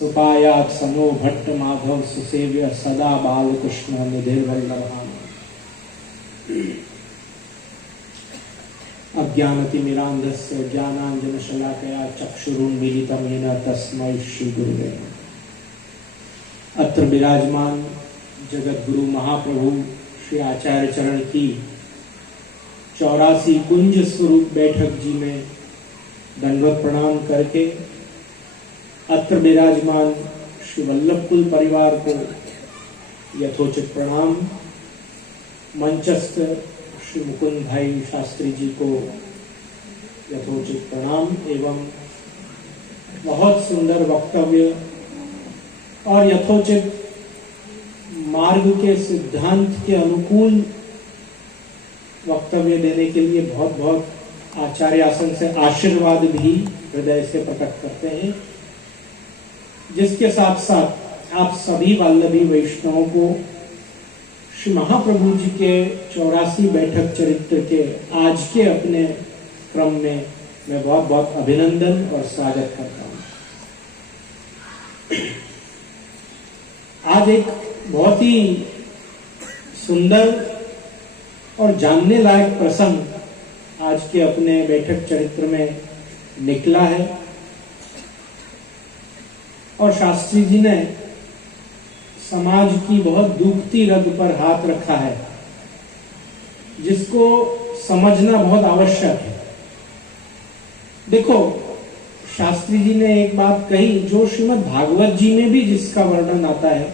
कृपायात् समो भट्ट माधव सुसेव्य सदा बालकृष्ण निधिर्वल्लभाम। अज्ञानतिमिरान्धस्य ज्ञानाञ्जनशलाकया चक्षुरुन्मीलितं येन तस्मै श्रीगुरुवे नमः। अत्र विराजमान जगतगुरु महाप्रभु श्री आचार्य चरण की 84 कुंज स्वरूप बैठक जी में दंडवत प्रणाम करके अत्र विराजमान श्री वल्लभकुल परिवार को यथोचित प्रणाम, मंचस्थ श्री मुकुंद भाई शास्त्री जी को यथोचित प्रणाम एवं बहुत सुंदर वक्तव्य और यथोचित मार्ग के सिद्धांत के अनुकूल वक्तव्य देने के लिए बहुत बहुत आचार्य आसन से आशीर्वाद भी हृदय से प्रकट करते हैं, जिसके साथ साथ आप सभी वल्लभी वैष्णवों को श्री महाप्रभु जी के 84 बैठक चरित्र के आज के अपने क्रम में मैं बहुत बहुत अभिनंदन और स्वागत करता हूं। आज एक बहुत ही सुंदर और जानने लायक प्रसंग आज के अपने बैठक चरित्र में निकला है और शास्त्री जी ने समाज की बहुत दुखती रग पर हाथ रखा है, जिसको समझना बहुत आवश्यक है। देखो, शास्त्री जी ने एक बात कही जो श्रीमद् भागवत जी में भी जिसका वर्णन आता है।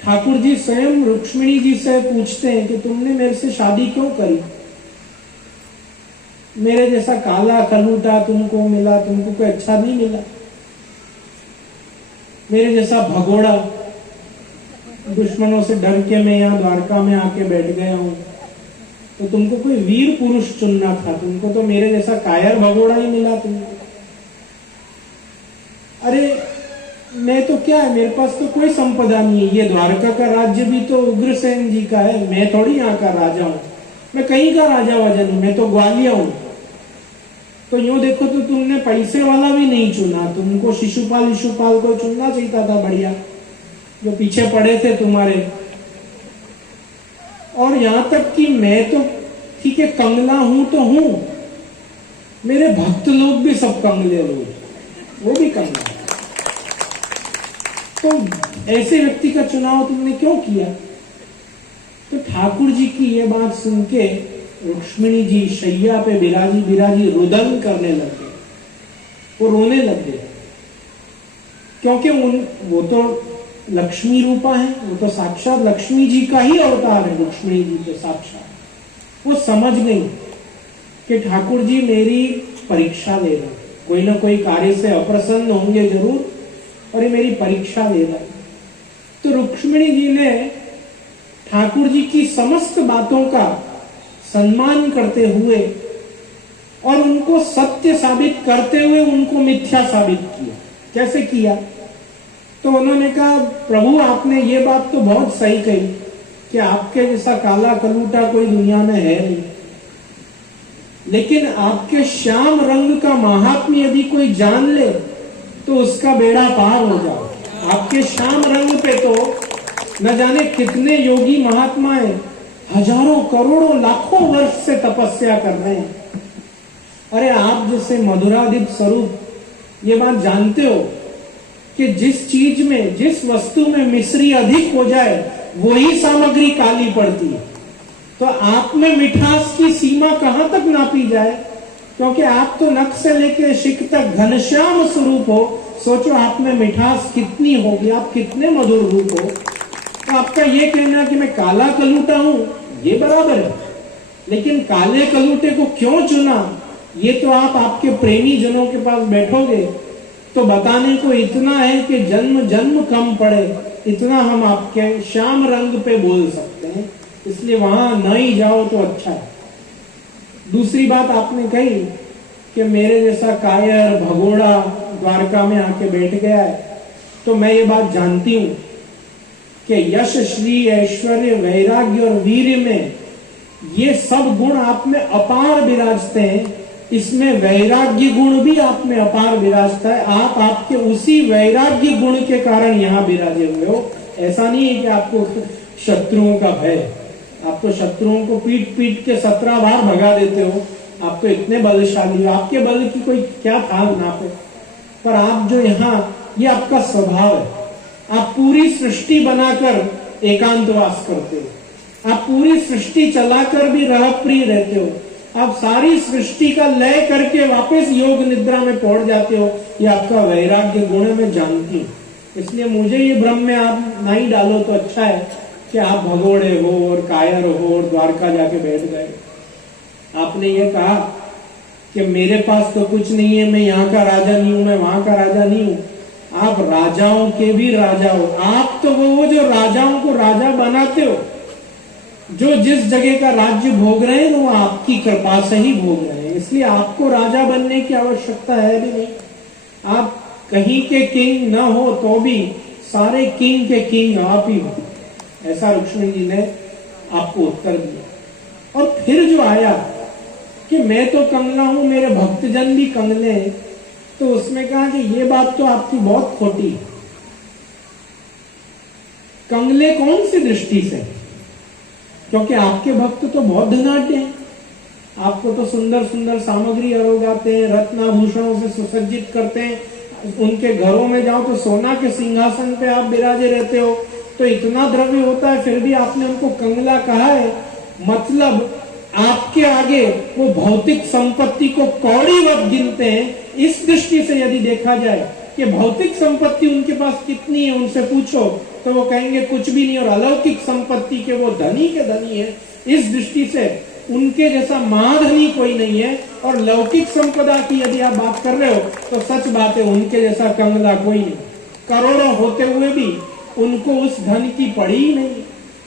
ठाकुर जी स्वयं रुक्मिणी जी से पूछते हैं कि तुमने मेरे से शादी क्यों करी? मेरे जैसा काला कलूटा तुमको मिला, तुमको कोई अच्छा नहीं मिला। मेरे जैसा भगोड़ा, दुश्मनों से डर के मैं यहाँ द्वारका में आके बैठ गया हूं, तो तुमको कोई वीर पुरुष चुनना था, तुमको तो मेरे जैसा कायर भगोड़ा ही मिला तुमको। अरे मैं तो क्या है, मेरे पास तो कोई संपदा नहीं है, ये द्वारका का राज्य भी तो उग्रसेन जी का है, मैं थोड़ी यहाँ का राजा हूं, मैं कहीं का राजा वाजा नहीं, मैं तो ग्वालियर हूं। तो यूं देखो तो तुमने पैसे वाला भी नहीं चुना, तुमको शिशुपाल को चुनना चाहिए था बढ़िया, जो पीछे पड़े थे तुम्हारे। और यहां तक कि मैं तो ठीक है कंगला हूं तो हूं, मेरे भक्त लोग भी सब कंगले लोग, वो भी कंगला। तो ऐसे व्यक्ति का चुनाव तुमने क्यों किया? तो ठाकुर जी की ये बात सुन के रुक्मिणी जी शैया पे बिराजी बिराजी रुदन करने लग गए, वो रोने लग गए, क्योंकि वो तो लक्ष्मी रूपा है, वो तो साक्षात लक्ष्मी जी का ही अवतार है। रुक्मिणी जी तो साक्षात वो समझ गई कि ठाकुर जी मेरी परीक्षा ले रहे, कोई ना कोई कार्य से अप्रसन्न होंगे जरूर, और ये मेरी परीक्षा ले रहा है। तो रुक्मिणी जी ने ठाकुर जी की समस्त बातों का सम्मान करते हुए और उनको सत्य साबित करते हुए उनको मिथ्या साबित किया। कैसे किया? तो उन्होंने कहा, प्रभु आपने ये बात तो बहुत सही कही कि आपके जैसा काला कलूटा कोई दुनिया में है नहीं, लेकिन आपके श्याम रंग का महात्म्य यदि कोई जान ले तो उसका बेड़ा पार हो जाए। आपके श्याम रंग पे तो न जाने कितने योगी महात्माएं हजारों करोड़ों लाखों वर्ष से तपस्या कर रहे हैं। अरे आप जैसे मधुराधिप स्वरूप ये बात जानते हो कि जिस चीज में, जिस वस्तु में मिश्री अधिक हो जाए वही सामग्री काली पड़ती है। तो आप में मिठास की सीमा कहां तक नापी जाए, क्योंकि आप तो नख से लेकर शिख तक घनश्याम स्वरूप हो। सोचो आप में मिठास कितनी होगी, आप कितने मधुर रूप हो। तो आपका ये कहना कि मैं काला कलूटा हूं, ये बराबर है, लेकिन काले कलूटे को क्यों चुना, ये तो आप आपके प्रेमी जनों के पास बैठोगे तो बताने को इतना है कि जन्म जन्म कम पड़े, इतना हम आपके श्याम रंग पे बोल सकते हैं, इसलिए वहां न ही जाओ तो अच्छा है। दूसरी बात आपने कही कि मेरे जैसा कायर भगोड़ा द्वारका में आके बैठ गया है, तो मैं ये बात जानती हूं कि यश, श्री, ऐश्वर्य, वैराग्य और वीर्य में ये सब गुण आप में अपार विराजते हैं, इसमें वैराग्य गुण भी आप में अपार विराजता है। आप आपके उसी वैराग्य गुण के कारण यहाँ विराजे हुए हो। ऐसा नहीं है कि आपको शत्रुओं का भय, आप तो शत्रुओं को पीट पीट के 17 बार भगा देते हो। आप तो इतने बलशाली हो, आपके बल की कोई क्या था ना पे। पर आप जो यहाँ, ये आपका स्वभाव है। आप पूरी सृष्टि बनाकर एकांतवास करते हो, आप पूरी सृष्टि चलाकर भी रह प्रिय रहते हो, आप सारी सृष्टि का लय करके वापस योग निद्रा में पहुंच जाते हो। ये आपका वैराग्य गुण है, मैं जानती हूँ। इसलिए मुझे ये भ्रम में आप नहीं डालो तो अच्छा है कि आप भगोड़े हो और कायर हो और द्वारका जाके बैठ गए। आपने ये कहा कि मेरे पास तो कुछ नहीं है, मैं यहाँ का राजा नहीं हूं, मैं वहां का राजा नहीं हूं। आप राजाओं के भी राजा हो। आप तो वो जो राजाओं को राजा बनाते हो, जो जिस जगह का राज्य भोग रहे हैं वो आपकी कृपा से ही भोग रहे हैं। इसलिए आपको राजा बनने की आवश्यकता है भी नहीं। आप कहीं के किंग ना हो तो भी सारे किंग के किंग आप ही हो। ऐसा रुक्मिणी जी ने आपको उत्तर दिया। और फिर जो आया कि मैं तो कंगला हूं, मेरे भक्तजन भी कंगले हैं, तो उसमें कहा कि ये बात तो आपकी बहुत खोटी है। कंगले कौन सी दृष्टि से? क्योंकि आपके भक्त तो बहुत धनाढ्य हैं। आपको तो सुंदर सुंदर सामग्री अरोगाते हैं, रत्नाभूषणों से सुसज्जित करते हैं। उनके घरों में जाओ तो सोना के सिंहासन पे आप विराजे रहते हो। तो इतना द्रव्य होता है, फिर भी आपने उनको कंगला कहा है। मतलब आपके आगे वो भौतिक संपत्ति को कौड़ीवत गिनते हैं। इस दृष्टि से यदि देखा जाए कि भौतिक संपत्ति उनके पास कितनी है, उनसे पूछो तो वो कहेंगे कुछ भी नहीं, और अलौकिक संपत्ति के वो धनी के धनी है। इस दृष्टि से उनके जैसा महाधनी कोई नहीं है। और लौकिक संपदा की यदि आप बात कर रहे हो तो सच बात है, उनके जैसा कंगला कोई नहीं। करोड़ों होते हुए भी उनको उस धन की पड़ी ही नहीं।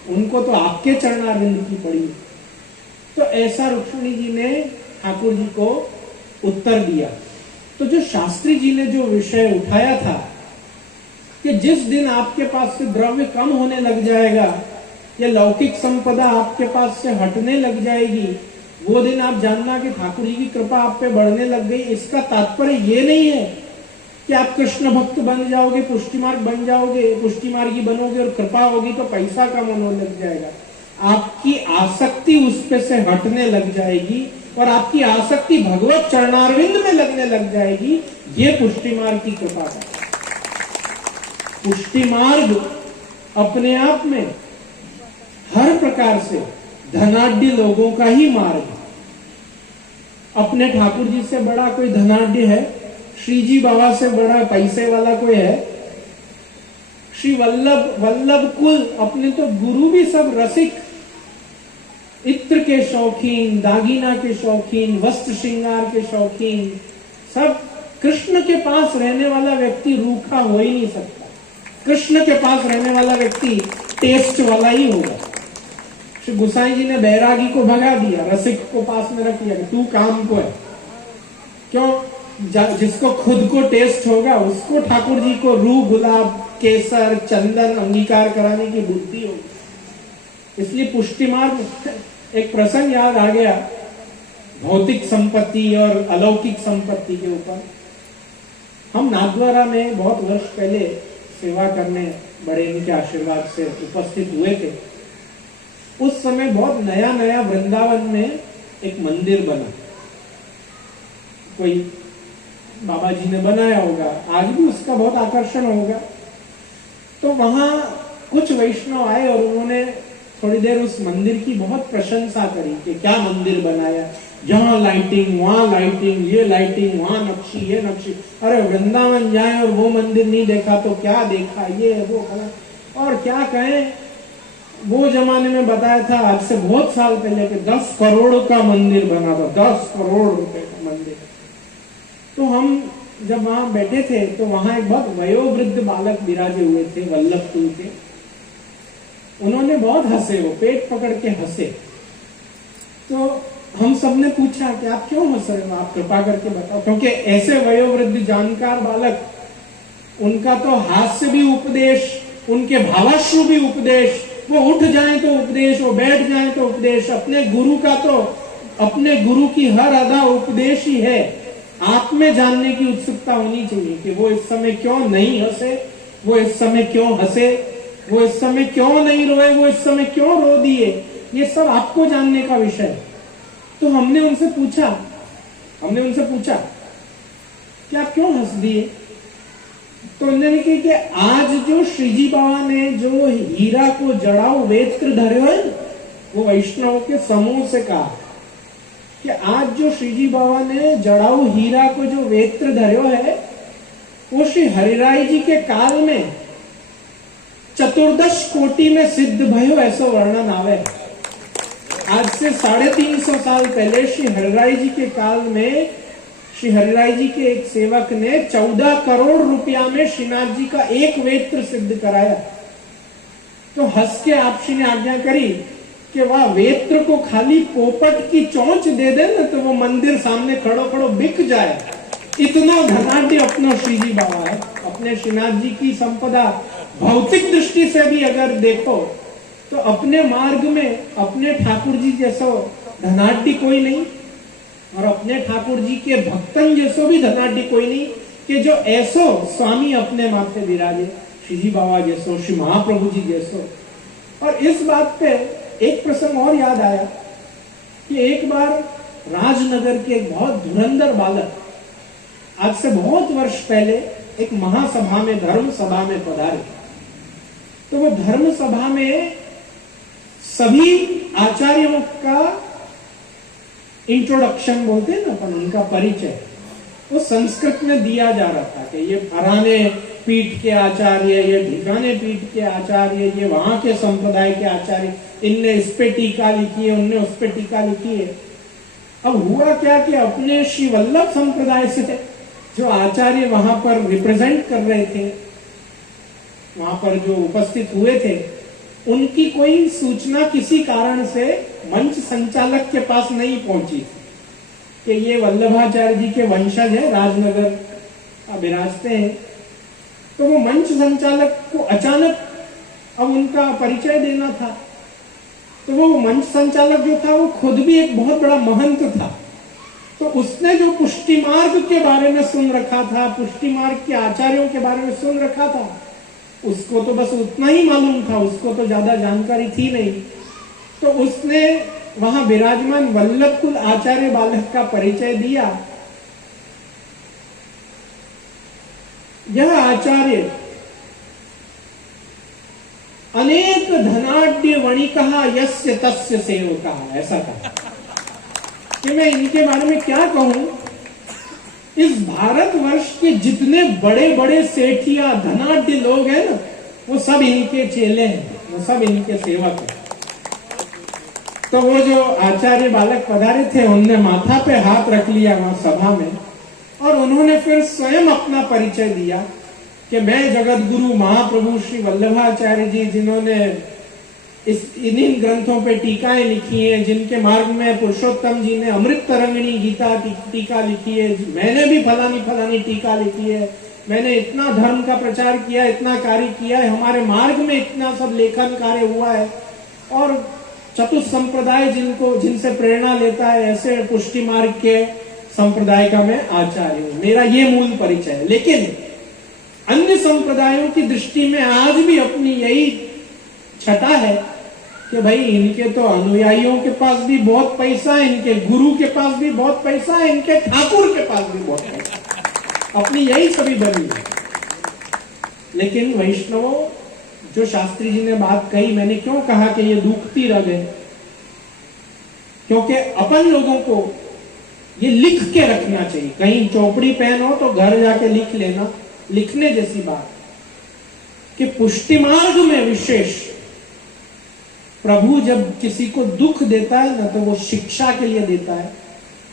उनको तो आपके चरणारविंद की पड़ी। तो ऐसा रुक्मिणी जी ने ठाकुर जी को उत्तर दिया। तो जो शास्त्री जी ने जो विषय उठाया था कि जिस दिन आपके पास से द्रव्य कम होने लग जाएगा या लौकिक संपदा आपके पास से हटने लग जाएगी, वो दिन आप जानना कि ठाकुर जी की कृपा आप पे बढ़ने लग गई। इसका तात्पर्य ये नहीं है कि आप कृष्ण भक्त बन जाओगे, पुष्टि मार्ग बन जाओगे, पुष्टि मार्गी बनोगे और कृपा होगी तो पैसा कम होने लग जाएगा। आपकी आसक्ति उस पे से हटने लग जाएगी और आपकी आसक्ति भगवत चरणारविंद में लगने लग जाएगी। ये पुष्टि मार्ग की कृपा है। पुष्टि मार्ग अपने आप में हर प्रकार से धनाढ्य लोगों का ही मार्ग है। अपने ठाकुर जी से बड़ा कोई धनाढ्य है? श्री जी बाबा से बड़ा पैसे वाला कोई है? श्री वल्लभ कुल अपने तो गुरु भी सब रसिक, इत्र के शौकीन, दागिना के शौकीन, वस्त्र श्रृंगार के शौकीन, सब। कृष्ण के पास रहने वाला व्यक्ति रूखा हो ही नहीं सकता। कृष्ण के पास रहने वाला व्यक्ति टेस्ट वाला ही होगा। श्री गुसाई जी ने बैरागी को भगा दिया, रसिक को पास में रख दिया कि तू काम को है। क्यों? जिसको खुद को टेस्ट होगा उसको ठाकुर जी को रूह, गुलाब, केसर, चंदन अंगीकार कराने की बुद्धि होगी। इसलिए पुष्टि मार्ग, एक प्रसंग याद आ गया भौतिक संपत्ति और अलौकिक संपत्ति के ऊपर। हम नाथद्वारा में बहुत वर्ष पहले सेवा करने बड़े इनके आशीर्वाद से उपस्थित हुए थे। उस समय बहुत नया नया वृंदावन में एक मंदिर बना, कोई बाबा जी ने बनाया होगा, आज भी उसका बहुत आकर्षण होगा। तो वहां कुछ वैष्णव आए और उन्होंने थोड़ी देर उस मंदिर की बहुत प्रशंसा करी कि क्या मंदिर बनाया, जहां लाइटिंग वहां लाइटिंग, ये लाइटिंग वहां नक्शी, ये नक्शी। अरे वृंदावन जाए और वो मंदिर नहीं देखा तो क्या देखा, ये वो कहा। और क्या कहें, वो जमाने में बताया था आज से बहुत साल पहले कि 10 करोड़ का मंदिर बना था, 10 करोड़ रुपए का मंदिर। तो हम जब वहां बैठे थे तो वहां एक बहुत वयोवृद्ध बालक विराजे हुए थे, वल्लभ कुल के। उन्होंने बहुत हंसे, वो पेट पकड़ के हंसे। तो हम सबने पूछा कि आप क्यों हंस रहे हो, आप कृपा करके बताओ। क्योंकि ऐसे वयोवृद्ध जानकार बालक, उनका तो हास्य भी उपदेश, उनके भावाश्रु भी उपदेश, वो उठ जाए तो उपदेश, वो बैठ जाए तो उपदेश, अपने गुरु का तो अपने गुरु की हर अदा उपदेश ही है। आप में जानने की उत्सुकता होनी चाहिए कि वो इस समय क्यों नहीं हंसे, वो इस समय क्यों हंसे, वो इस समय क्यों नहीं रोए, वो इस समय क्यों रो दिए। ये सब आपको जानने का विषय है। तो हमने उनसे पूछा कि आप क्यों हंस दिए? तो उन्होंने कहा कि आज जो श्रीजी बाबा ने जो हीरा को जड़ाऊ वेत्र धर्यो है, वो वैष्णव के समूह से कहा कि आज जो श्रीजी बाबा ने जड़ाऊ हीरा को जो वेत्र धर्यो है, वो श्री हरिराय जी के काल में चतुर्दश कोटि में सिद्ध भयो, ऐसा वर्णन आवे। आज से 350 साल पहले श्री हरिराय जी के काल में श्री हरिराय जी के एक सेवक ने 14 करोड़ रुपया में श्रीनाथ जी का एक वेत्र सिद्ध कराया। तो हंस के आपसी ने आज्ञा करी कि वह वेत्र को खाली पोपट की चोंच दे दे ना, तो वो मंदिर सामने खड़ो खड़ो बिक जाए। इतना धनाढ्य अपना श्रीजी बाबा है। अपने श्रीनाथ जी की संपदा भौतिक दृष्टि से भी अगर देखो तो अपने मार्ग में अपने ठाकुर जी जैसा धनाढ्य कोई नहीं, और अपने ठाकुर जी के भक्तन जैसो भी धनाढ्य कोई नहीं कि जो ऐसो स्वामी अपने माथे विराजे, श्रीजी बाबा जैसो, श्री महाप्रभु जी जैसो। और इस बात पे एक प्रसंग और याद आया कि एक बार राजनगर के एक बहुत धुरंधर बालक आज से बहुत वर्ष पहले एक महासभा में, धर्म सभा में पधारे। तो वो धर्म सभा में सभी आचार्यों का इंट्रोडक्शन बोलते हैं ना अपन, उनका परिचय वो संस्कृत में दिया जा रहा था कि ये फलाने पीठ के आचार्य, ये ढिकाने पीठ के आचार्य, ये वहां के संप्रदाय के आचार्य, इनने इस पे टीका लिखी है, उनने उस पे टीका लिखी है। अब हुआ क्या कि अपने श्री वल्लभ संप्रदाय से जो आचार्य वहां पर रिप्रेजेंट कर रहे थे, वहां पर जो उपस्थित हुए थे, उनकी कोई सूचना किसी कारण से मंच संचालक के पास नहीं पहुंची कि ये वल्लभाचार्य जी के वंशज है, राजनगर विराजते हैं। तो वो मंच संचालक को अचानक अब उनका परिचय देना था। तो वो मंच संचालक जो था वो खुद भी एक बहुत बड़ा महंत था। तो उसने जो पुष्टि मार्ग के बारे में सुन रखा था, पुष्टि मार्ग के आचार्यों के बारे में सुन रखा था, उसको तो बस उतना ही मालूम था, उसको तो ज्यादा जानकारी थी नहीं। तो उसने वहां विराजमान वल्लभ कुल आचार्य बालक का परिचय दिया। यह आचार्य अनेक धनाढ्य वणिकः यस्य तस्य सेवकः, ऐसा कहा कि मैं इनके बारे में क्या कहूं। इस भारतवर्ष के जितने बड़े बड़े सेठिया धनाढ्य लोग हैं ना, वो सब इनके चेले हैं, वो सब इनके सेवक हैं। तो वो जो आचार्य बालक पधारे थे, उनने माथा पे हाथ रख लिया वहां सभा में, और उन्होंने फिर स्वयं अपना परिचय दिया कि मैं जगत गुरु महाप्रभु श्री वल्लभाचार्य जी, जिन्होंने इन्हीं ग्रंथों पे टीकाएं लिखी हैं, जिनके मार्ग में पुरुषोत्तम जी ने अमृत तरंगिणी गीता टीका लिखी है, मैंने भी फलानी टीका लिखी है, मैंने इतना धर्म का प्रचार किया, इतना कार्य किया है, हमारे मार्ग में इतना सब लेखन कार्य हुआ है, और चतुर्थ संप्रदाय जिनसे प्रेरणा लेता है, ऐसे पुष्टि मार्ग के संप्रदाय का मैं आचार्य हूं। मेरा ये मूल परिचय है। लेकिन अन्य संप्रदायों की दृष्टि में आज भी अपनी यही छटा है कि भाई इनके तो अनुयायियों के पास भी बहुत पैसा है, इनके गुरु के पास भी बहुत पैसा है, इनके ठाकुर के पास भी बहुत पैसा है, अपनी यही सभी बनी है। लेकिन वैष्णवों, जो शास्त्री जी ने बात कही, मैंने क्यों कहा कि ये दुखती रग है, क्योंकि अपन लोगों को ये लिख के रखना चाहिए। कहीं चौपड़ी पेन हो तो घर जाके लिख लेना, लिखने जैसी बात कि पुष्टि मार्ग में विशेष प्रभु जब किसी को दुख देता है ना, तो वो शिक्षा के लिए देता है,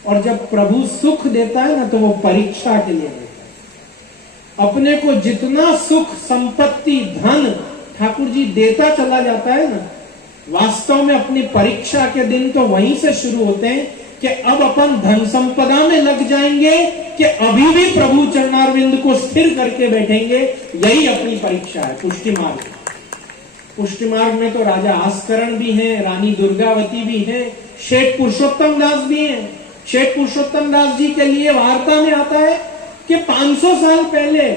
और जब प्रभु सुख देता है ना, तो वो परीक्षा के लिए देता है। अपने को जितना सुख, संपत्ति, धन ठाकुर जी देता चला जाता है ना, वास्तव में अपनी परीक्षा के दिन तो वहीं से शुरू होते हैं कि अब अपन धन संपदा में लग जाएंगे कि अभी भी प्रभु चरणारविंद को स्थिर करके बैठेंगे। यही अपनी परीक्षा है पुष्टि मार्ग। पुष्टि मार्ग में तो राजा आस्करण भी हैं, रानी दुर्गावती भी हैं, शेठ पुरुषोत्तम दास भी हैं। शेठ पुरुषोत्तम दास जी के लिए वार्ता में आता है कि 500 साल पहले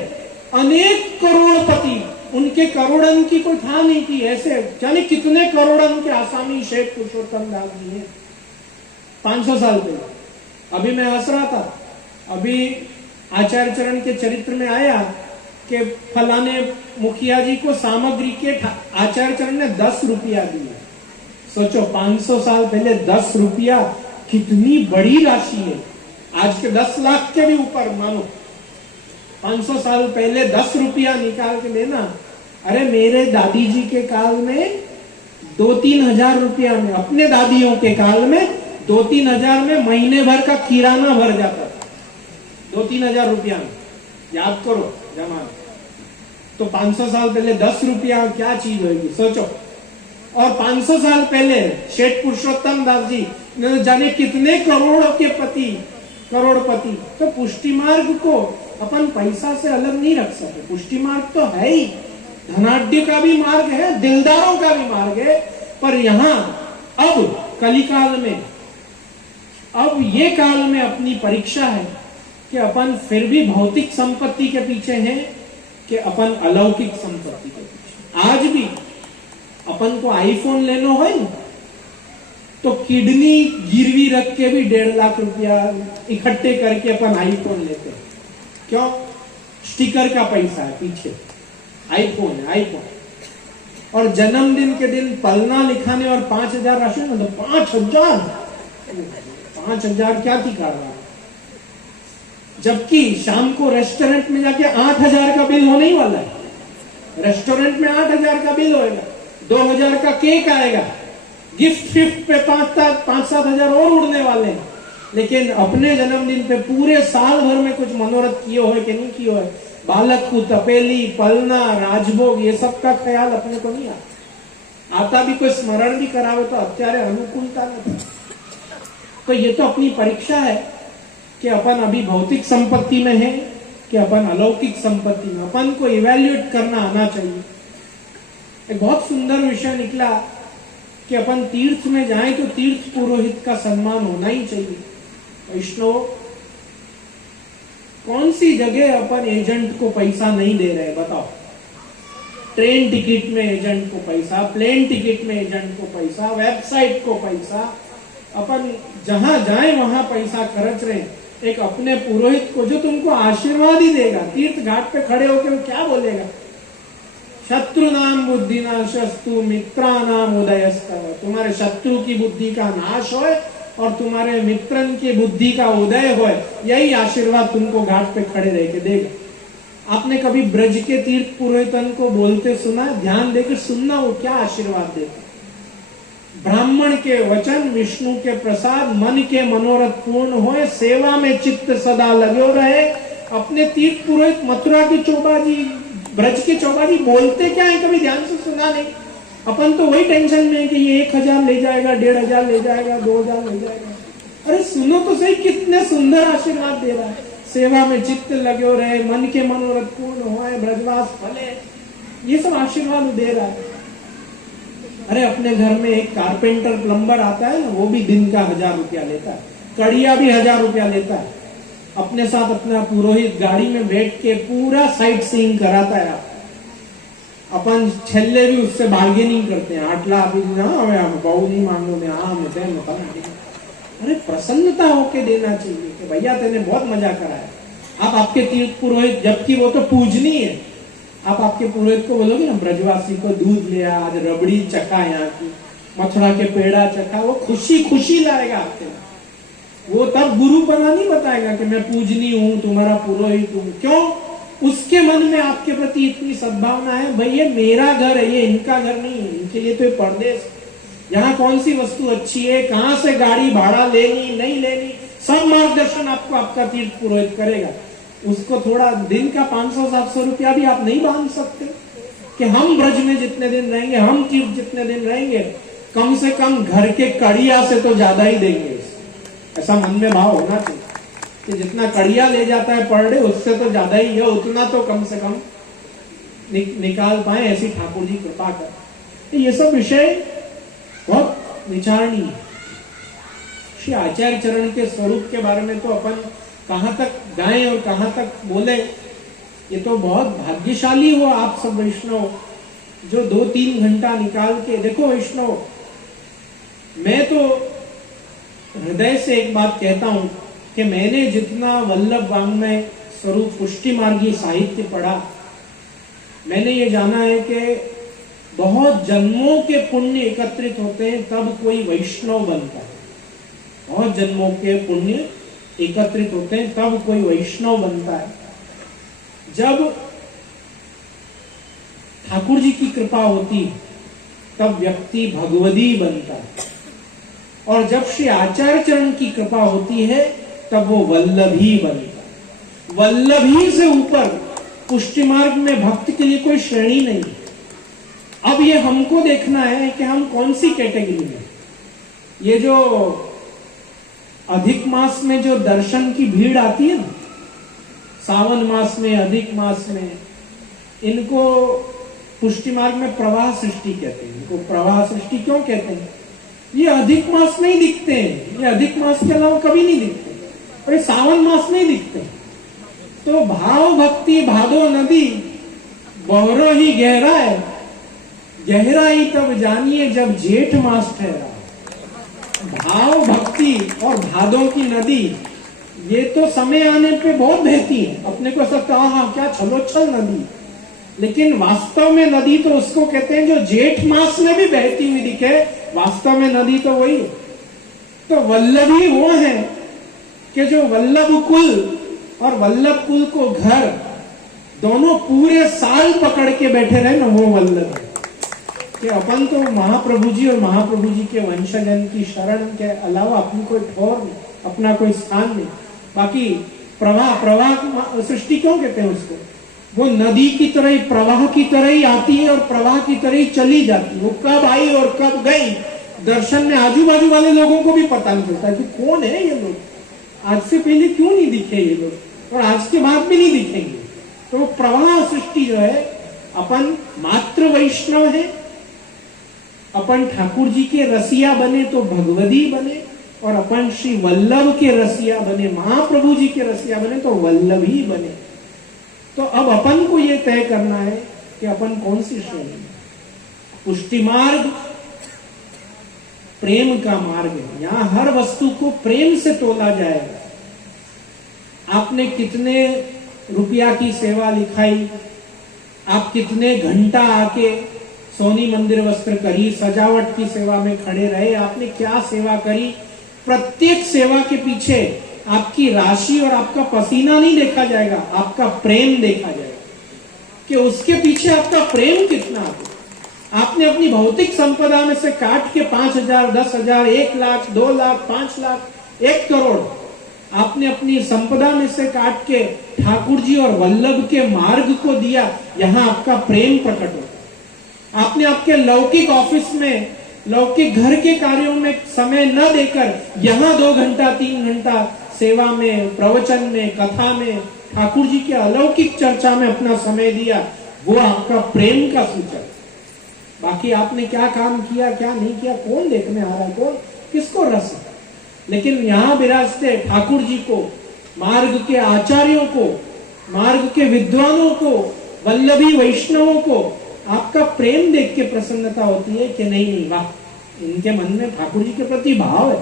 अनेक करोड़पति, उनके करोड़न की कोई था नहीं थी, ऐसे जाने कितने करोड़न के आसामी शेठ पुरुषोत्तम दास जी हैं 500 साल पहले। अभी मैं हंस रहा था, अभी आचार्य चरण के चरित्र में आया कि फलाने मुखिया जी को सामग्री के आचार्य चरण ने 10 रुपया दिया। सोचो 500 साल पहले 10 रुपया कितनी बड़ी राशि है, आज के 10 लाख के भी ऊपर मानो। 500 साल पहले 10 रुपया निकाल के देना, अरे मेरे दादी जी के काल में 2-3 हजार रुपया में, अपने दादियों के काल में 2-3 हजार में महीने भर का किराना भर जाता था। 2-3 हजार रुपया में, याद करो जमा। तो 500 साल पहले 10 रुपया क्या चीज होगी सोचो। और 500 साल पहले शेठ पुरुषोत्तम दास जी जाने कितने करोड़ों के करोड़पति। तो पुष्टि मार्ग को अपन पैसा से अलग नहीं रख सकते। पुष्टि मार्ग तो है ही, धनाढ्य का भी मार्ग है, दिलदारों का भी मार्ग है। पर यहां अब कलिकाल में, अब ये काल में अपनी परीक्षा है कि अपन फिर भी भौतिक संपत्ति के पीछे हैं कि अपन अलौकिक संपत्ति के पीछे। आज भी अपन को आईफोन लेना हो तो किडनी गिरवी रख के भी 1.5 लाख रुपया इकट्ठे करके अपन आईफोन लेते हैं। क्यों? स्टिकर का पैसा है पीछे, आईफोन है आईफोन। और जन्मदिन के दिन पलना लिखाने और 5,000 राशि ना, तो 5,000 क्या थी कारवा। जबकि शाम को रेस्टोरेंट में जाके 8,000 का बिल होने ही वाला है। रेस्टोरेंट में 8,000 का बिल होएगा, 2,000 का केक आएगा, गिफ्ट पे 5-7 हजार और उड़ने वाले हैं। लेकिन अपने जन्मदिन पे पूरे साल भर में कुछ मनोरथ किए हो कि नहीं किए हो, बालक को तपेली, पलना, राजभोग, ये सब का ख्याल अपने को नहीं आता भी कोई स्मरण भी करावे तो अत्यारे अनुकूलता नहीं। तो ये तो अपनी परीक्षा है कि अपन अभी भौतिक संपत्ति में है कि अपन अलौकिक संपत्ति में। अपन को इवेल्युएट करना आना चाहिए। एक बहुत सुंदर विषय निकला कि अपन तीर्थ में जाएं तो तीर्थ पुरोहित का सम्मान होना ही चाहिए। वैष्णव, कौन सी जगह अपन एजेंट को पैसा नहीं दे रहे बताओ? ट्रेन टिकट में एजेंट को पैसा, प्लेन टिकट में एजेंट को पैसा, वेबसाइट को पैसा, अपन जहां जाए वहां पैसा खर्च रहे। एक अपने पुरोहित को जो तुमको आशीर्वाद ही देगा, तीर्थ घाट पे खड़े होकर क्या बोलेगा? शत्रु नाम बुद्धि नाशस्तु मित्रा नाम उदयस्तव। तुम्हारे शत्रु की बुद्धि का नाश होए और तुम्हारे मित्रन की बुद्धि का उदय होए, यही आशीर्वाद तुमको घाट पे खड़े रह के देगा। आपने कभी ब्रज के तीर्थ पुरोहितन को बोलते सुना? ध्यान देकर सुनना वो क्या आशीर्वाद देते। ब्राह्मण के वचन, विष्णु के प्रसाद, मन के मनोरथ पूर्ण होए, सेवा में चित्त सदा लगो रहे। अपने तीर्थ पुरोहित मथुरा की चौबाजी, ब्रज के चौबाजी बोलते क्या है, कभी ध्यान से सुना नहीं। अपन तो वही टेंशन में है कि ये 1,000 ले जाएगा, 1,500 ले जाएगा, 2,000 ले जाएगा। अरे सुनो तो सही, कितने सुंदर आशीर्वाद दे रहा है। सेवा में चित्त लगो रहे, मन के मनोरथ पूर्ण होए, ब्रजवास फले, ये सब आशीर्वाद दे रहा है। अरे अपने घर में एक कारपेंटर प्लम्बर आता है ना, वो भी दिन का 1,000 रुपया लेता है, कड़िया भी 1,000 रुपया लेता है। अपने साथ अपना पुरोहित गाड़ी में बैठ के पूरा साइट सीइंग कराता है। अपन छल्ले भी उससे बार्गेनिंग करते हैं, 8 लाख बहु नहीं मांगो मैं, हाँ मैं। अरे प्रसन्नता होके देना चाहिए कि भैया तेने बहुत मजा कराया। आप आपके तीर्थ पुरोहित, जबकि वो तो पूजनीय है, आप आपके पुरोहित को बोलोगे ना ब्रजवासी को दूध ले आ, आज रबड़ी चखा, यहाँ की मथुरा के पेड़ा चखा, वो खुशी खुशी लाएगा आपके। वो तब गुरुपना नहीं बताएगा कि मैं पूजनी हूं, तुम्हारा पुरोहित हूं। क्यों? उसके मन में आपके प्रति इतनी सद्भावना है, भाई ये मेरा घर है, ये इनका घर नहीं है, इनके लिए तो परदेश। यहाँ कौन सी वस्तु अच्छी है, कहां से गाड़ी भाड़ा लेनी नहीं लेनी, सब मार्गदर्शन आपको आपका तीर्थ पुरोहित करेगा। उसको थोड़ा दिन का 500-700 रुपया भी आप नहीं बांध सकते कि हम ब्रज में जितने दिन रहेंगे, हम तीर्थ जितने दिन रहेंगे, कम से कम घर के कड़िया से तो ज्यादा ही देंगे। ऐसा मन में भाव होना चाहिए कि जितना कड़िया ले जाता है पर डे, उससे तो ज्यादा ही है, उतना तो कम से कम निकाल पाए, ऐसी ठाकुर जी कृपा कर। ये सब विषय बहुत विचारणीय है। श्री आचार्य चरण के स्वरूप के बारे में तो अपन कहाँ तक गाएं और कहाँ तक बोले। ये तो बहुत भाग्यशाली हो आप सब वैष्णव जो 2-3 घंटा निकाल के देखो। वैष्णव, मैं तो हृदय से एक बात कहता हूं कि मैंने जितना वल्लभ वाङ्मय स्वरूप पुष्टि मार्गी साहित्य पढ़ा, मैंने ये जाना है कि बहुत जन्मों के पुण्य एकत्रित होते हैं तब कोई वैष्णव बनता है। बहुत जन्मों के पुण्य एकत्रित होते हैं तब कोई वैष्णव बनता है। जब ठाकुर जी की कृपा होती तब व्यक्ति भगवदी बनता है, और जब श्री आचार्य चरण की कृपा होती है तब वो वल्लभी बनता है। वल्लभी से ऊपर पुष्टि मार्ग में भक्त के लिए कोई श्रेणी नहीं। अब ये हमको देखना है कि हम कौन सी कैटेगरी में। ये जो अधिक मास में जो दर्शन की भीड़ आती है ना, सावन मास में, अधिक मास में, इनको पुष्टि मार्ग में प्रवाह सृष्टि कहते हैं। इनको प्रवाह सृष्टि क्यों कहते हैं? ये अधिक मास में ही दिखते हैं, ये अधिक मास के अलावा कभी नहीं दिखते, और ये सावन मास में ही दिखते हैं। तो भाव भक्ति भादो नदी बहरो ही गहरा है, गहराई तब जानिए जब जेठ मास ठहरा। भाव भक्ति और भादों की नदी ये तो समय आने पे बहुत बहती है। अपने को लगता है हाँ क्या छलोछल नदी, लेकिन वास्तव में नदी तो उसको कहते हैं जो जेठ मास में भी बहती हुई दिखे। वास्तव में नदी तो वही है। तो वल्लभी वो है कि जो वल्लभ कुल और वल्लभ कुल को घर दोनों पूरे साल पकड़ के बैठे रहे ना, वो वल्लभ है। कि अपन तो महाप्रभु जी और महाप्रभु जी के वंशजन की शरण के अलावा अपनी कोई ठोर नहीं, अपना कोई स्थान नहीं। बाकी प्रवाह सृष्टि क्यों कहते हैं उसको? वो नदी की तरह ही, प्रवाह की तरह ही आती है और प्रवाह की तरह ही चली जाती है। वो कब आई और कब गई दर्शन में आजू बाजू वाले लोगों को भी पता नहीं चलता कि कौन है ये लोग, आज से पहले क्यों नहीं दिखे ये लोग, और आज के बाद भी नहीं दिखेंगे। तो प्रवाह सृष्टि जो है, अपन मात्र वैष्णव है, अपन ठाकुर जी के रसिया बने तो भगवदी बने, और अपन श्री वल्लभ के रसिया बने, महाप्रभु जी के रसिया बने तो वल्लभी बने। तो अब अपन को यह तय करना है कि अपन कौन सी श्रेणी में। पुष्टि मार्ग प्रेम का मार्ग है। यहां हर वस्तु को प्रेम से तोला जाएगा। आपने कितने रुपया की सेवा लिखाई, आप कितने घंटा आके सोनी मंदिर वस्त्र करी, सजावट की सेवा में खड़े रहे, आपने क्या सेवा करी, प्रत्येक सेवा के पीछे आपकी राशि और आपका पसीना नहीं देखा जाएगा, आपका प्रेम देखा जाएगा कि उसके पीछे आपका प्रेम कितना है। आपने अपनी भौतिक संपदा में से काट के 5,000, 10,000, 1 लाख, 2 लाख, 5 लाख, 1 करोड़ आपने अपनी संपदा में से काट के ठाकुर जी और वल्लभ के मार्ग को दिया। यहां आपका प्रेम प्रकट होता। आपने आपके लौकिक ऑफिस में, लौकिक घर के कार्यों में समय न देकर यहां 2 घंटा 3 घंटा सेवा में, प्रवचन में, कथा में, ठाकुर जी के अलौकिक चर्चा में अपना समय दिया, वो आपका प्रेम का सूचक। बाकी आपने क्या काम किया, क्या नहीं किया, कौन देखने आ रहा है, कौन किसको रस है। लेकिन यहां विराजते ठाकुर जी को, मार्ग के आचार्यों को, मार्ग के विद्वानों को, वल्लभी वैष्णवों को आपका प्रेम देख के प्रसन्नता होती है कि नहीं, वाह, इनके मन में ठाकुर जी के प्रति भाव है,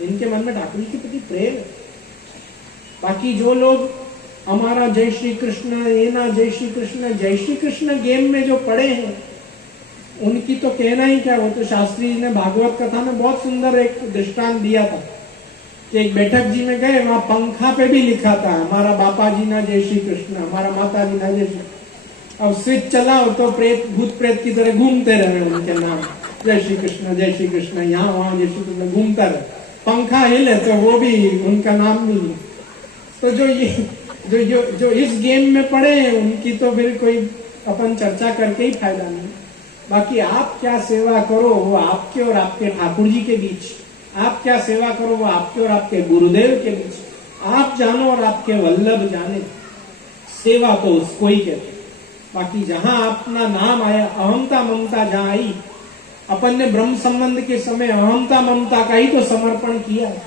इनके मन में ठाकुर जी के प्रति प्रेम है। बाकी जो लोग हमारा जय श्री कृष्ण, ये ना जय श्री कृष्ण गेम में जो पड़े हैं, उनकी तो कहना ही क्या। वो तो शास्त्री जी ने भागवत कथा में बहुत सुंदर एक दृष्टांत दिया था कि एक बैठक जी में गए, वहां पंखा पे भी लिखा था हमारा बापा जी ना जय श्री कृष्ण, हमारा माता जी ना जय श्री। अब स्विच चलाओ तो प्रेत, भूत प्रेत की तरह घूमते रहे उनके नाम, जय श्री कृष्ण, यहाँ वहां जय श्री कृष्ण घूमता रहे। पंखा हिले तो वो भी उनका नाम नहीं। तो जो इस गेम में पड़े हैं, उनकी तो फिर कोई अपन चर्चा करके ही फायदा नहीं। बाकी आप क्या सेवा करो वो आपके और आपके ठाकुर जी के बीच, आप क्या सेवा करो वो आपके और आपके गुरुदेव के बीच, आप जानो और आपके वल्लभ जाने। सेवा तो उसको ही कहते। बाकी जहां अपना नाम आया, अहमता ममता जहां आई, अपन ने ब्रह्म संबंध के समय अहमता ममता का ही तो समर्पण किया है।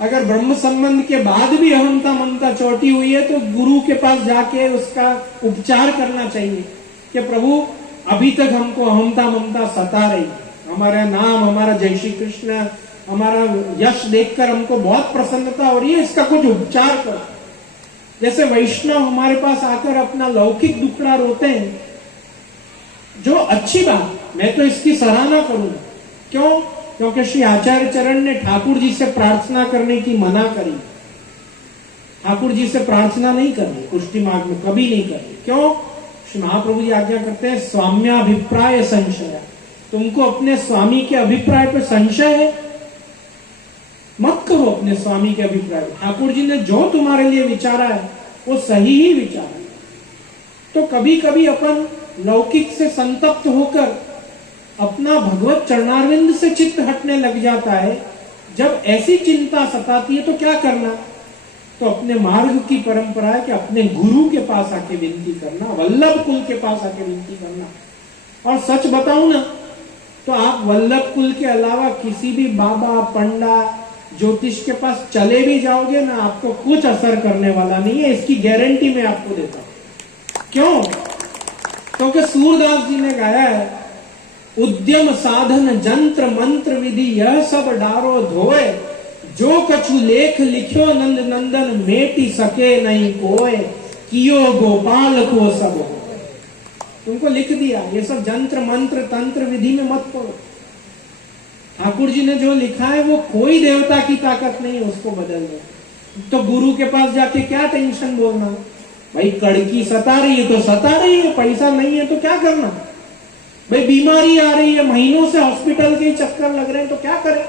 अगर ब्रह्म संबंध के बाद भी अहमता ममता चोटी हुई है तो गुरु के पास जाके उसका उपचार करना चाहिए कि प्रभु अभी तक हमको अहमता ममता सता रही, हमारा नाम, हमारा जय श्री कृष्ण, हमारा यश देखकर हमको बहुत प्रसन्नता हो रही है, इसका कुछ उपचार करो। जैसे वैष्णव हमारे पास आकर अपना लौकिक दुखड़ा रोते हैं, जो अच्छी बात, मैं तो इसकी सराहना करूंगा। क्यों? क्योंकि श्री आचार्य चरण ने ठाकुर जी से प्रार्थना करने की मना करी। ठाकुर जी से प्रार्थना नहीं करनी पुष्टि मार्ग में, कभी नहीं करनी। क्यों? श्री महाप्रभु जी आज्ञा करते हैं स्वाम्याभिप्राय संशय, तुमको अपने स्वामी के अभिप्राय पर संशय है, मत करो अपने स्वामी के अभिप्राय। ठाकुर जी ने जो तुम्हारे लिए विचारा है वो सही ही विचारा है। तो कभी कभी अपन लौकिक से संतप्त होकर अपना भगवत चरणारविंद से चित्त हटने लग जाता है। जब ऐसी चिंता सताती है तो क्या करना? तो अपने मार्ग की परंपरा है कि अपने गुरु के पास आके विनती करना, वल्लभ कुल के पास आके विनती करना। और सच बताऊं ना तो आप वल्लभ कुल के अलावा किसी भी बाबा, पंडा, ज्योतिष के पास चले भी जाओगे ना, आपको कुछ असर करने वाला नहीं है, इसकी गारंटी मैं आपको देता हूं। क्यों? क्योंकि सूरदास जी ने गाया है, उद्यम साधन जंत्र मंत्र विधि यह सब डारो धोए, जो कछु लेख लिखो नंद नंदन मेटी सके नहीं कोय, कियो गोपाल को सब हो। तुमको लिख दिया, ये सब जंत्र मंत्र तंत्र विधि में मत पढ़ो। ठाकुर जी ने जो लिखा है वो कोई देवता की ताकत नहीं है उसको बदल दो। तो गुरु के पास जाके क्या टेंशन बोलना, भाई कड़की सता रही है तो सता रही है, पैसा नहीं है तो क्या करना, भाई बीमारी आ रही है, महीनों से हॉस्पिटल के चक्कर लग रहे हैं तो क्या करें,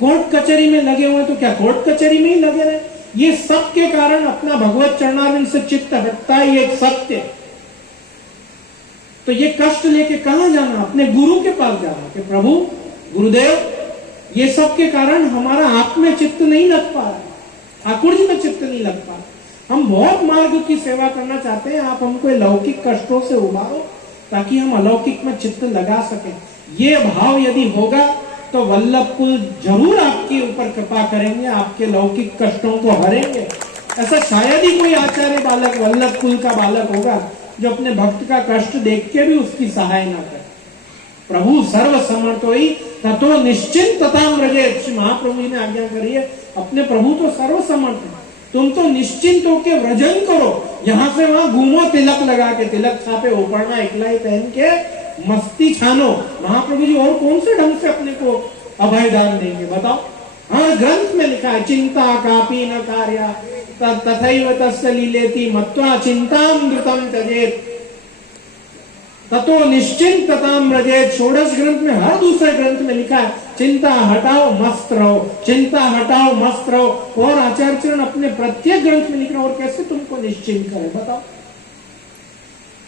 कोर्ट कचहरी में लगे हुए तो क्या कोर्ट कचहरी में ही लगे रहे। ये सब के कारण अपना भगवत चरणारविंद से चित्त हटता है, ये एक सत्य। तो ये कष्ट लेके कहां जाना? अपने गुरु के पास जाना कि प्रभु गुरुदेव, ये सब के कारण हमारा आप में चित्त नहीं लग पा रहा, ठाकुर जी में चित्त नहीं लग पा रहा। हम बहुत मार्ग की सेवा करना चाहते हैं, आप हमको लौकिक कष्टों से उबारो ताकि हम अलौकिक में चित्त लगा सके। ये भाव यदि होगा तो वल्लभ कुल जरूर आपके ऊपर कृपा करेंगे, आपके लौकिक कष्टों को हरेंगे। ऐसा शायद ही कोई आचार्य बालक वल्लभ कुल का बालक होगा जो अपने भक्त का कष्ट देख के भी उसकी सहाय ना करे। प्रभु सर्व समर्थोई ततो निश्चिंतताम व्रजेत, श्री महाप्रभु जी ने आज्ञा करी है, अपने प्रभु तो सर्व समर्थ है, तुम तो निश्चिंत होके व्रजन करो, यहां से वहां घूमो, तिलक लगा के, तिलक छापे ओपरना इकलाई पहन के मस्ती छानो। महाप्रभु जी और कौन से ढंग से अपने को अभय दान देंगे बताओ? हाँ, ग्रंथ में लिखा है, चिंता कापी न कार्या तथैव तस्य लीलेति मत्वा चिंतामृतम त्यजेत ततो निश्चिंतताम व्रजेत। षोडश ग्रंथ में, हर दूसरे ग्रंथ में लिखा है, चिंता हटाओ मस्त रहो, चिंता हटाओ मस्त रहो। और आचार्य चरण अपने प्रत्येक ग्रंथ में लिख रहे, और कैसे तुमको निश्चिंत करे बताओ?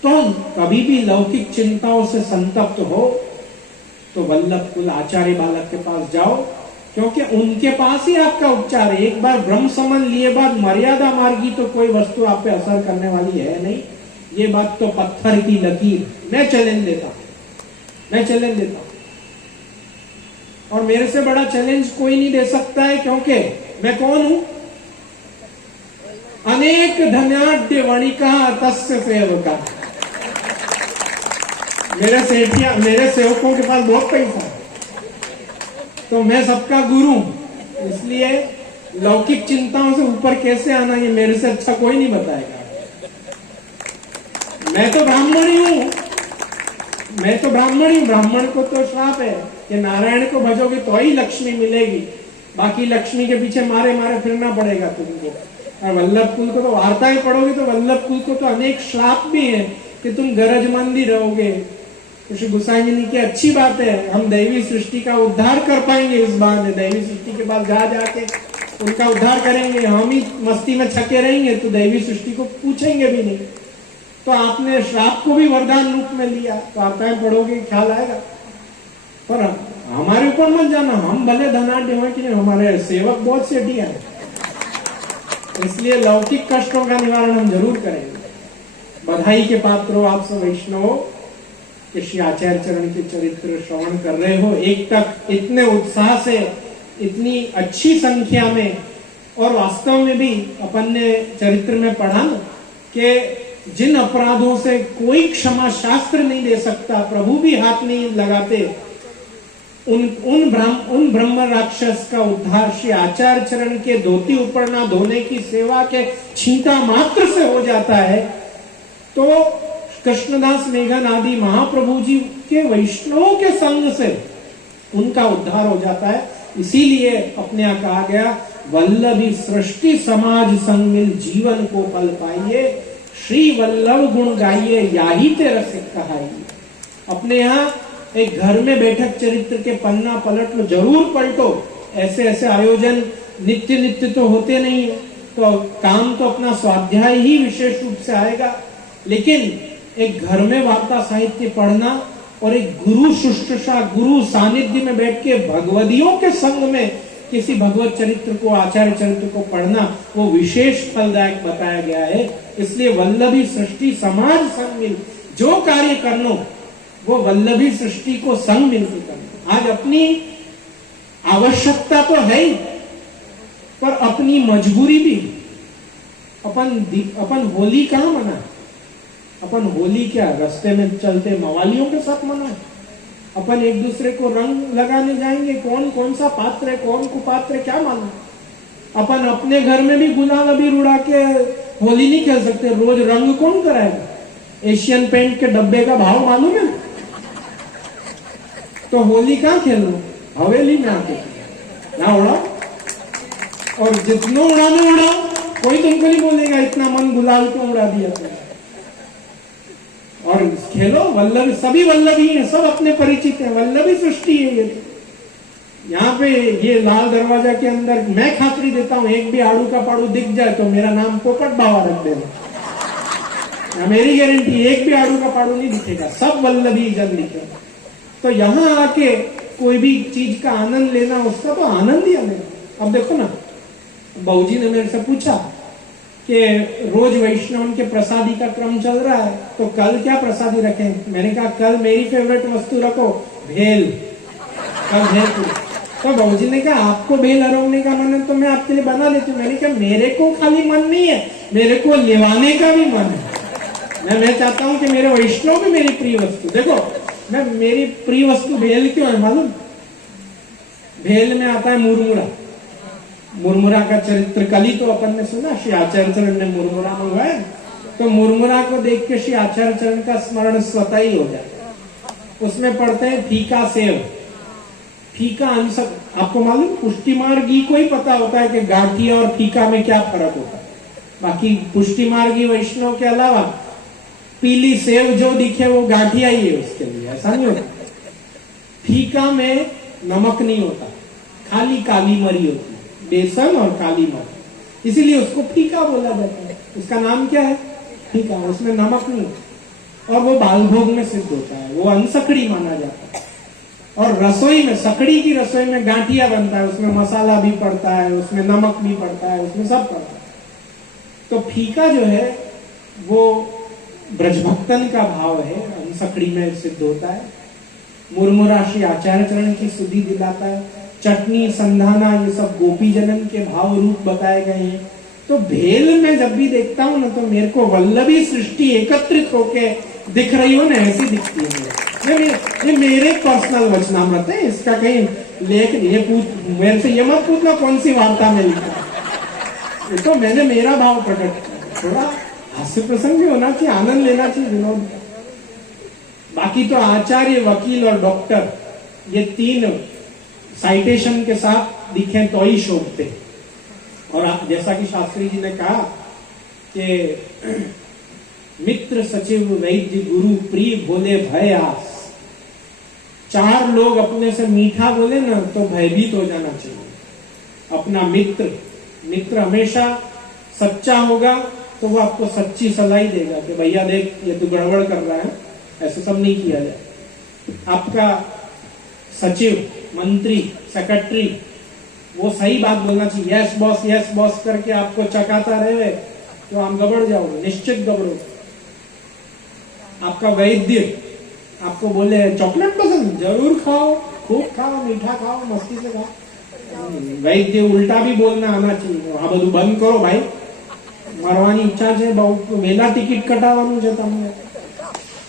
तो कभी भी लौकिक चिंताओं से संतप्त हो तो वल्लभ कुल आचार्य बालक के पास जाओ, क्योंकि उनके पास ही आपका उपचार है। एक बार ब्रह्म संबंध लिए बाद मर्यादा मार्गी तो कोई वस्तु आप पे असर करने वाली है नहीं। ये बात तो पत्थर की लकीर, मैं चैलेंज देता हूं, मैं चैलेंज देता हूं। और मेरे से बड़ा चैलेंज कोई नहीं दे सकता है, क्योंकि मैं कौन हूं? अनेक धनाढ्य वणिका तस्य सेवका। मेरे सेठिया, मेरे सेवकों के पास बहुत पैसा है, तो मैं सबका गुरु। इसलिए लौकिक चिंताओं से ऊपर कैसे आना, ये मेरे से अच्छा कोई नहीं बताएगा। मैं तो ब्राह्मण ही हूं, मैं तो ब्राह्मण ही। ब्राह्मण को तो श्राप है कि नारायण को भजोगे तो ही लक्ष्मी मिलेगी, बाकी लक्ष्मी के पीछे मारे मारे फिरना पड़ेगा तुमको। और वल्लभ कुल को तो वार्ताएं पढ़ोगे तो वल्लभ कुल को तो अनेक श्राप भी है कि तुम गरजमंदी रहोगे। श्री गोसाई जी ने की अच्छी बात है, हम दैवी सृष्टि का उद्धार कर पाएंगे इस बार में। दैवी सृष्टि के बाद जा जाके उनका उद्धार करेंगे, हम ही मस्ती में छके रहेंगे तो दैवी सृष्टि को पूछेंगे भी नहीं। तो आपने श्राप को भी वरदान रूप में लिया, तो वार्ताएं पढ़ोगे ख्याल आएगा। पर हमारे ऊपर मत जाना, हम भले धनाढ्य हो कि हमारे सेवक बहुत सेठिया है, इसलिए लौकिक कष्टों का निवारण हम जरूर करेंगे। बधाई के पात्र हो आप सब वैष्णवों कि श्री आचार्य चरण के चरित्र श्रवण कर रहे हो। एक तक इतने उत्साह से इतनी अच्छी संख्या में, और वास्तव में भी अपन ने चरित्र में पढ़ा ना कि जिन अपराधों से कोई क्षमा शास्त्र नहीं दे सकता, प्रभु भी हाथ नहीं लगाते, उन ब्रह्म राक्षस का उद्धार श्री आचार्य चरण के धोती उपरना धोने की सेवा के छींटा मात्र से हो जाता है। तो कृष्णदास मेघन आदि महाप्रभु जी के वैष्णवों के संग से उनका उद्धार हो जाता है। इसीलिए अपने यहाँ कहा गया, वल्लभी सृष्टि समाज संग मिल जीवन को फल पाइए, श्री वल्लभ गुण गाइए याही ते रसिक कहाइए। अपने यहाँ एक घर में बैठक चरित्र के पन्ना पलट लो, जरूर पलटो। ऐसे ऐसे आयोजन नित्य नित्य तो होते नहीं है, तो काम तो अपना स्वाध्याय ही विशेष रूप से आएगा, लेकिन एक घर में वार्ता साहित्य पढ़ना और एक गुरु शुश्रूषा, गुरु सानिध्य में बैठ के भगवदियों के संग में किसी भगवत चरित्र को, आचार्य चरित्र को पढ़ना, वो विशेष फलदायक बताया गया है। इसलिए वल्लभी सृष्टि समाज संग मिल, जो कार्य करनो वो वल्लभी सृष्टि को संग मिलकर करना। आज अपनी आवश्यकता तो है ही, पर अपनी मजबूरी भी। अपन होली कहां मना? अपन होली क्या रास्ते में चलते मवालियों के साथ मना? अपन एक दूसरे को रंग लगाने जाएंगे, कौन कौन सा पात्र है, कौन कुपात्र है, क्या मालूम? अपन अपने घर में भी गुलाल अबीर उड़ा के होली नहीं खेल सकते। रोज रंग कौन कराएगा? एशियन पेंट के डब्बे का भाव मालूम है? तो होली कहां खेलो? हवेली में आके ना उड़ा, और जितना उड़ाने उड़ाओ, कोई तुमको नहीं बोलेगा इतना मन गुलाल को उड़ा दिया तुमने। और खेलो, वल्लभ, सभी वल्लभ ही हैं, सब अपने परिचित हैं, वल्लभी सृष्टि है ये। यहाँ पे ये लाल दरवाजा के अंदर मैं खातरी देता हूं, एक भी आड़ू का पाड़ू दिख जाए तो मेरा नाम पोपट बाबा रख देना, मेरी गारंटी। एक भी आड़ू का पाड़ू नहीं दिखेगा, सब वल्लभी जन दिखेगा। तो यहाँ आके कोई भी चीज का आनंद लेना, उसका तो आनंद ही आनंद। अब देखो ना, बाबूजी ने मेरे से पूछा कि रोज वैष्णव के प्रसादी का क्रम चल रहा है, तो कल क्या प्रसादी रखें? मैंने कहा कल मेरी फेवरेट वस्तु रखो, भेल। कल भेल। तो बाबूजी ने कहा आपको भेल अरोगने का मन है तो मैं आपके लिए बना लेती हूँ। मैंने कहा मेरे को खाली मन नहीं है, मेरे को लेवाने का भी मन है। मैं चाहता हूँ कि मेरे वैष्णव भी मेरी प्रिय वस्तु। देखो, मैं मेरी प्रिय वस्तु भेल क्यों है मालूम? भेल में आता है मुरमुरा। मुरमुरा का चरित्र कल ही तो अपन ने सुना, श्री आचार्य चरण ने मुरमुरा मंगवाया, तो मुरमुरा को देख के श्री आचार्य चरण का स्मरण स्वतः ही हो जाता। उसमें पढ़ते हैं फीका सेव, फीका अंश। आपको मालूम, पुष्टि मार्गी को ही पता होता है कि गाठिया और फीका में क्या फर्क होता है। बाकी पुष्टि मार्गी वैष्णव के अलावा पीली सेव जो दिखे वो गाठिया ही है उसके लिए, ऐसा नहीं होता। फीका में नमक नहीं होता, खाली काली मरी होती है, बेसन और काली मरी, इसीलिए उसको फीका बोला जाता है। उसका नाम क्या है? फीका। उसमें नमक नहीं होता, और वो बालभोग में सिद्ध होता है, वो अनसकड़ी माना जाता है। और रसोई में, सकड़ी की रसोई में गांठिया बनता है, उसमें मसाला भी पड़ता है, उसमें नमक भी पड़ता है, उसमें सब पड़ता है। तो फीका जो है वो ब्रजभक्तन का भाव है, अनसकड़ी में सिद्ध होता है। मुरमुरा श्री आचार्य चरण की सुधि दिलाता है। चटनी, संधाना, ये सब गोपी जनन के भाव रूप बताए गए हैं। तो भेल में जब भी देखता हूं ना, तो मेरे को वल्लभी सृष्टि एकत्रित होके दिख रही हो ना, ऐसी दिखती है। ये मेरे पर्सनल वचनामृत है, इसका कहीं लेख ये पूछ मेरे से ये मत पूछना कौन सी वार्ता में लिखा, ये तो मैंने मेरा भाव प्रकट किया। थोड़ा हास्य प्रसंग भी होना चाहिए, आनंद लेना चाहिए विनोद। बाकी तो आचार्य, वकील और डॉक्टर, ये तीन साइटेशन के साथ दिखे तो ही शोभते। और जैसा कि शास्त्री जी ने कहा कि मित्र, सचिव, वैद्य, गुरु, प्रिय, भोले, भय, आस। चार लोग अपने से मीठा बोले ना तो भयभीत हो जाना चाहिए। अपना मित्र हमेशा सच्चा होगा तो वो आपको सच्ची सलाह देगा कि भैया देख ये तू गड़बड़ कर रहा है, ऐसे सब नहीं किया जाए। आपका सचिव, मंत्री, सेक्रेटरी, वो सही बात बोलना चाहिए, यस बॉस करके आपको चकाता रहे तो आप गड़बड़ जाओगे, निश्चित गड़बड़ोगे। आपका वैद्य आपको बोले चॉकलेट पसंद, जरूर खाओ, खूब खाओ, मीठा खाओ, मस्ती से खाओ, वैद्य उल्टा भी बोलना आना चाहिए। हाँ બધું બંધ કરો ભાઈ, मरवानी इच्छा है, बहू वेला टिकट कटावानु है तमने।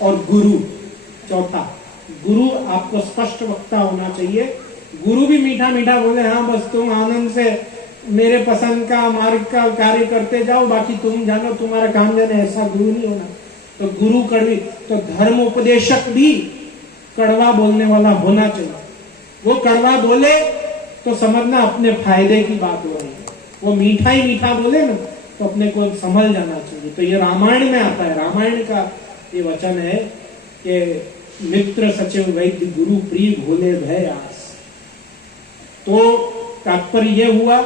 और गुरु, चौथा गुरु आपको स्पष्ट वक्ता होना चाहिए। गुरु भी मीठा मीठा बोले, हाँ बस तुम आनंद से मेरे पसंद का मार्ग का कार्य करते जाओ, बाकी तुम जानो तुम्हारा काम जाने, ऐसा गुरु नहीं होना। तो गुरु कड़वी, तो धर्म उपदेशक भी कड़वा बोलने वाला होना चाहिए। वो कड़वा बोले तो समझना अपने फायदे की बात हो रही है, वो मीठा ही मीठा बोले ना तो अपने को संभल जाना चाहिए। तो ये रामायण में आता है, रामायण का ये वचन है कि मित्र सचिव वैद्य गुरु प्रिय भोले भय आस। तो तात्पर्य यह हुआ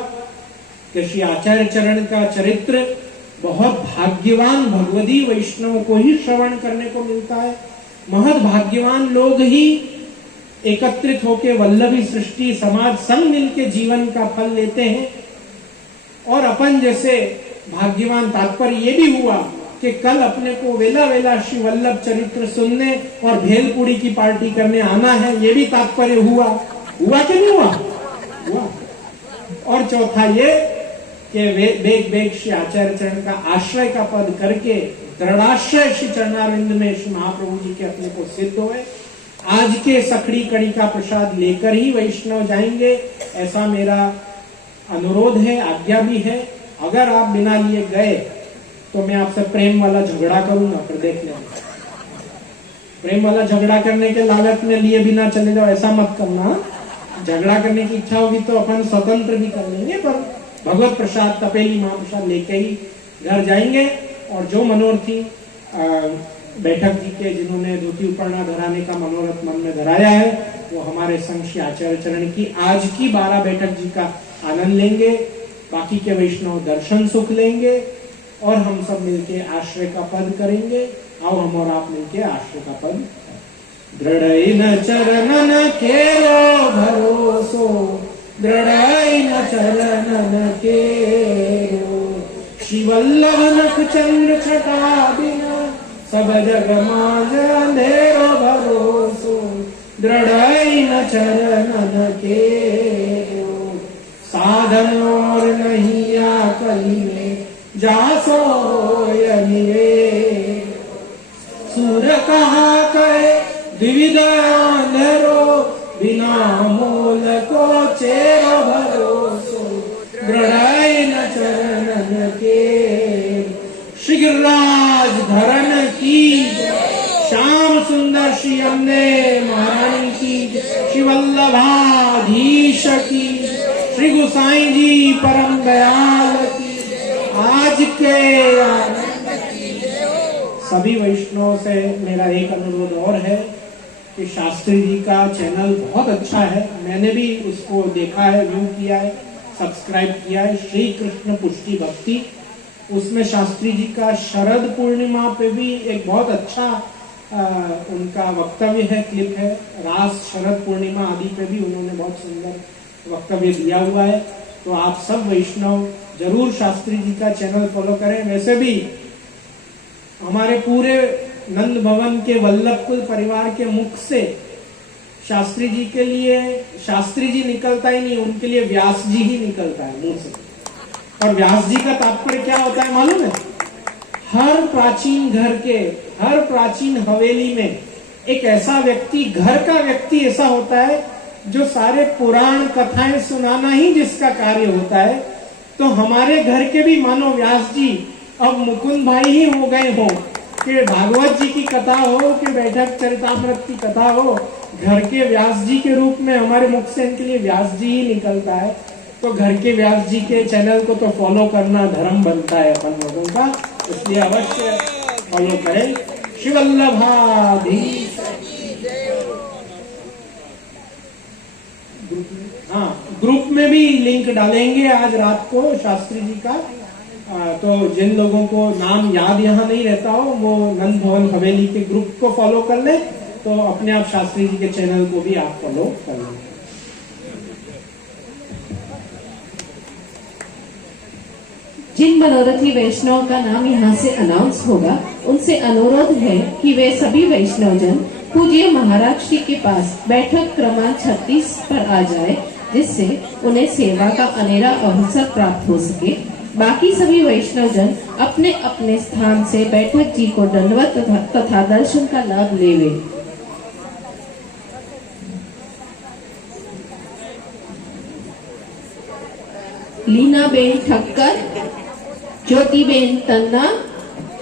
कि श्री आचार्य चरण का चरित्र बहुत भाग्यवान भगवदी वैष्णव को ही श्रवण करने को मिलता है। महद भाग्यवान लोग ही एकत्रित होकर वल्लभी सृष्टि समाज संग मिलके जीवन का फल लेते हैं। और अपन जैसे भाग्यवान, तात्पर्य ये भी हुआ कि कल अपने को वेला वेला श्री वल्लभ चरित्र सुनने और भेलपुड़ी की पार्टी करने आना है, ये भी तात्पर्य हुआ। हुआ कि नहीं हुआ? हुआ। और चौथा ये कि बेग बेग श्री आचार्य चरण का आश्रय का पद करके दृढ़ाश्रय श्री चरणारविंद में श्री महाप्रभु जी के अपने को सिद्ध हुए। आज के सखड़ी कड़ी का प्रसाद लेकर ही वैष्णव जाएंगे, ऐसा मेरा अनुरोध है, आज्ञा भी है। अगर आप बिना लिए गए तो मैं आपसे प्रेम वाला झगड़ा करूंगा, फिर देख लेना। प्रेम वाला झगड़ा करने के लालच में लिए बिना चले जाओ, ऐसा मत करना। झगड़ा करने की इच्छा होगी तो अपन स्वतंत्र भी कर लेंगे, पर भगवत प्रसाद तपेली महाप्रसाद लेके ही घर जाएंगे। और जो मनोरथी बैठक जी के, जिन्होंने धोती उपरना धराने का मनोरथ मन में धराया है, वो हमारे संग श्री आचार्य चरण की आज की 12 बैठक जी का आनंद लेंगे। बाकी के वैष्णव दर्शन सुख लेंगे और हम सब मिलके आश्रय का पद करेंगे। आओ हम और आप मिलके आश्रय का पद। दृढ़ चरणन केरो भरोसो, दृढ़ चरणन केरो, श्री वल्लभ नख चंद्र छटा बिना, सब जग माज अंधेरो भरोसो, दृढ़ चरणन केरो, साधन और नहीं कली में जासो अनिरे, सूर कहा कहे द्विविध अंधेरो, बिना मूल को चेरो भरोसो, दृढ़ चरणन के। श्री गिरिराज धरन की, श्याम सुंदर श्री अम्बे महारानी की, श्री वल्लभाधीश की, श्री गोसाई जी परम दयाल की, आज के सभी वैष्णव से मेरा एक अनुरोध और है कि शास्त्री जी का चैनल बहुत अच्छा है, मैंने भी उसको देखा है, व्यू किया है, सब्सक्राइब किया है, श्री कृष्ण पुष्टि भक्ति। उसमें शास्त्री जी का शरद पूर्णिमा पे भी एक बहुत अच्छा उनका वक्तव्य है, क्लिप है। रास शरद पूर्णिमा आदि पे भी उन्होंने बहुत सुंदर वक्तव्य दिया हुआ है। तो आप सब वैष्णव जरूर शास्त्री जी का चैनल फॉलो करें। वैसे भी हमारे पूरे नंद भवन के वल्लभकुल परिवार के मुख से शास्त्री जी के लिए शास्त्री जी निकलता ही नहीं, उनके लिए व्यास जी ही निकलता है मुंह से। और व्यास जी का तात्पर्य क्या होता है मालूम है? हर प्राचीन घर के, हर प्राचीन हवेली में एक ऐसा व्यक्ति, घर का व्यक्ति ऐसा होता है जो सारे पुराण कथाएं सुनाना ही जिसका कार्य होता है। तो हमारे घर के भी मानो व्यास जी अब मुकुंद भाई ही हो गए हो, कि भागवत जी की कथा हो कि बैठक चरितामृत की कथा हो, घर के व्यास जी के रूप में हमारे मुख से इनके लिए व्यास जी ही निकलता है। तो घर के व्यास जी के चैनल को तो फॉलो करना धर्म बनता है अपन लोगों का, इसलिए अवश्य फॉलो करें। श्री वल्लभाधीश। हाँ, ग्रुप में भी लिंक डालेंगे आज रात को शास्त्री जी का। तो जिन लोगों को नाम याद यहाँ नहीं रहता हो, वो नंद भवन हवेली के ग्रुप को फॉलो कर ले, तो अपने आप शास्त्री जी के चैनल को भी आप फॉलो कर लें। जिन मनोरथी वैष्णव का नाम यहाँ से अनाउंस होगा, उनसे अनुरोध है कि वे सभी वैष्णवजन पूज्य महाराज जी के पास बैठक क्रमांक 36 पर आ जाए जिससे उन्हें सेवा का अनेरा अवसर प्राप्त हो सके। बाकी सभी वैष्णव जन अपने अपने स्थान से बैठक जी को दंडवत तथा दर्शन का लाभ लेवे। लीनाबेन ठक्कर, ज्योतिबेन तन्ना,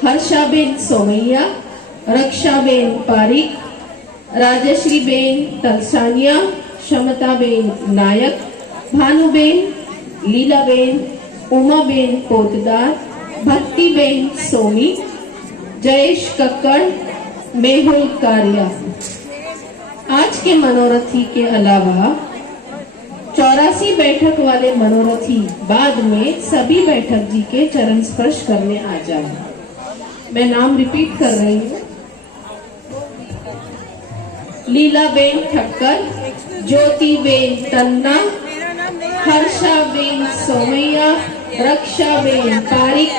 हर्षाबेन सोमैया, रक्षाबेन पारिक, राजश्रीबेन तलसानिया, क्षमताबेन नायक, भानुबेन, लीलाबेन, उमाबेन पोतदार, भक्तिबेन सोनी, जयेश कक्कड़, मेहुल कारिया। आज के मनोरथी के अलावा 84 बैठक वाले मनोरथी बाद में सभी बैठक जी के चरण स्पर्श करने आ जाए। मैं नाम रिपीट कर रही हूँ। लीलाबेन ठक्कर, ज्योतिबेन तन्ना, हर्षाबेन सोमैया, रक्षाबेन पारिक,